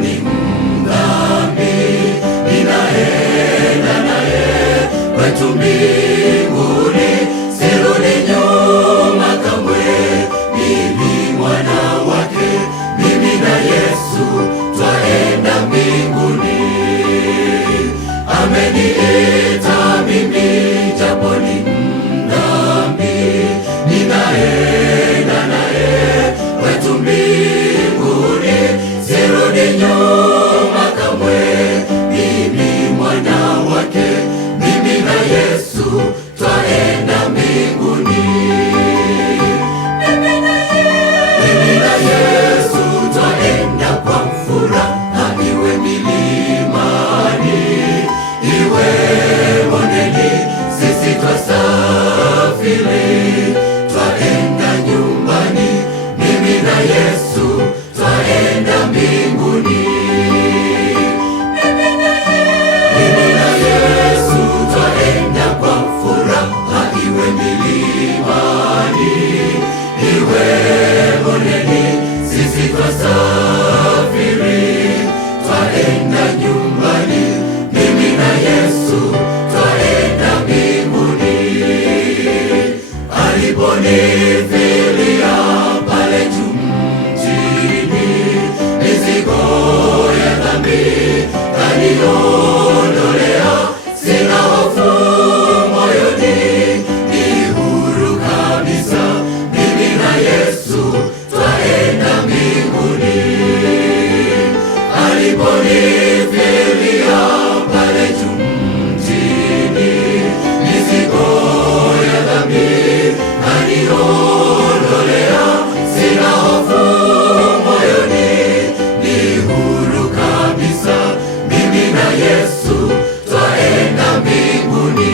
ni mdhambi, ninaenda naye kwetu mbinguni, sirudi nyuma kamwe. Mimi mwana wake, mimi na Yesu twaenda mbinguni. Ameniita mimi japo ni mdhambi, ninaenda naye kwetu mbinguni, sirudi nyuma kamwe. Mimi mwana wake, mimi na Yesu twaenda mbinguni. Mimi na Yesu twaenda kwa furaha, iwe milimani, iwe bondeni, sisi twasafiri, twaenda nyumbani. Mimi na Yesu twaenda mbinguni. Mimi na Yesu twaenda kwa furaha, iwe milimani, iwe bondeni, sisi twasafiri, twaenda nyumbani. Mimi na Yesu twaenda mbinguni. Aliponifilia pale juu mjini, mizigo ya dhambi kaniondolea, sina hofu moyoni, ni huru kabisa. Mimi na Yesu twaenda mbinguni. Aliponifilia pale juu mjini, mizigo ya dhambi kaniondolea, sina hofu moyoni, ni huru kabisa. Mimi na Yesu twaenda mbinguni.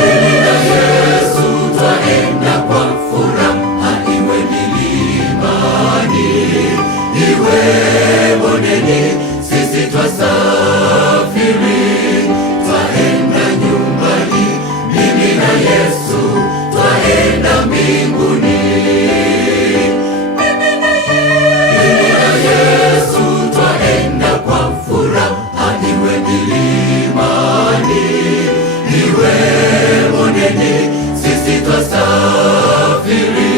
Mimi na Yesu twaenda kwa furaha, iwe milimani, iwe bondeni, sisi twasafiri, twaenda nyumbani. Mimi na Yesu twaenda mbinguni. Mimi na Yesu twaenda kwa furaha, iwe milimani, iwe bondeni, sisi twasafiri,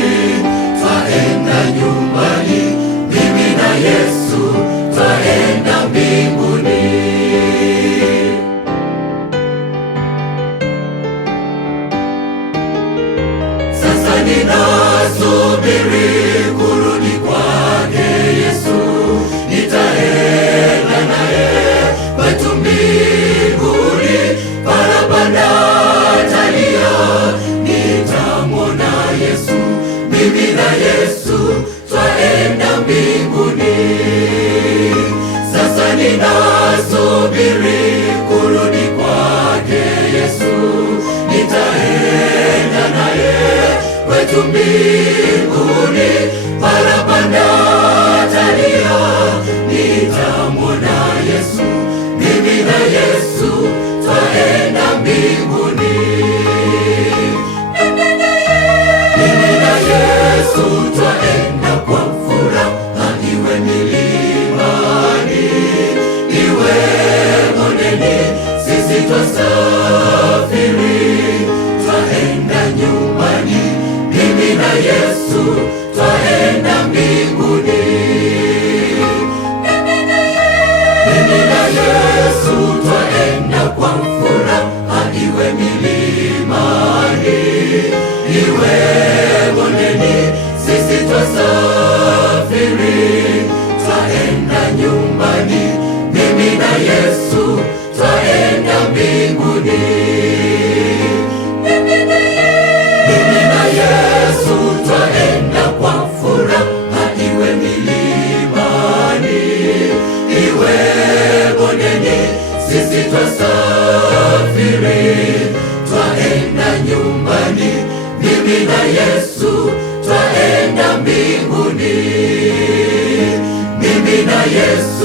twaenda nyumbani. Mimi na Yesu twaenda mbinguni. Sasa ninasubiri kurudi kwake Yesu, nitaenda naye kwetu mbinguni. Parapanda talia, nitamwona Yesu. Mimi na Yesu twaenda mbinguni. Sasa ninasubiri kurudi kwake Yesu, nitaenda naye kwetu mbinguni. Parapanda talia, nitamwona Yesu. Mimi na Yesu twaenda mbinguni. Mimi na Yesu twaenda kwa furaha, iwe milimani, iwe bondeni, sisi twasafiri, twaenda nyumbani. Mimi na Yesu twaenda mbinguni. Mimi na Yesu twaenda kwa furaha, iwe milimani, iwe bondeni, sisi twasafiri, twaenda nyumbani. Mimi na Yesu twaenda mbinguni. Mimi na Yesu twaenda kwa furaha, iwe milimani, iwe bondeni, sisi twasafiri, twaenda nyumbani. Mimi na Yesu twaenda mbinguni. Mimi na Yesu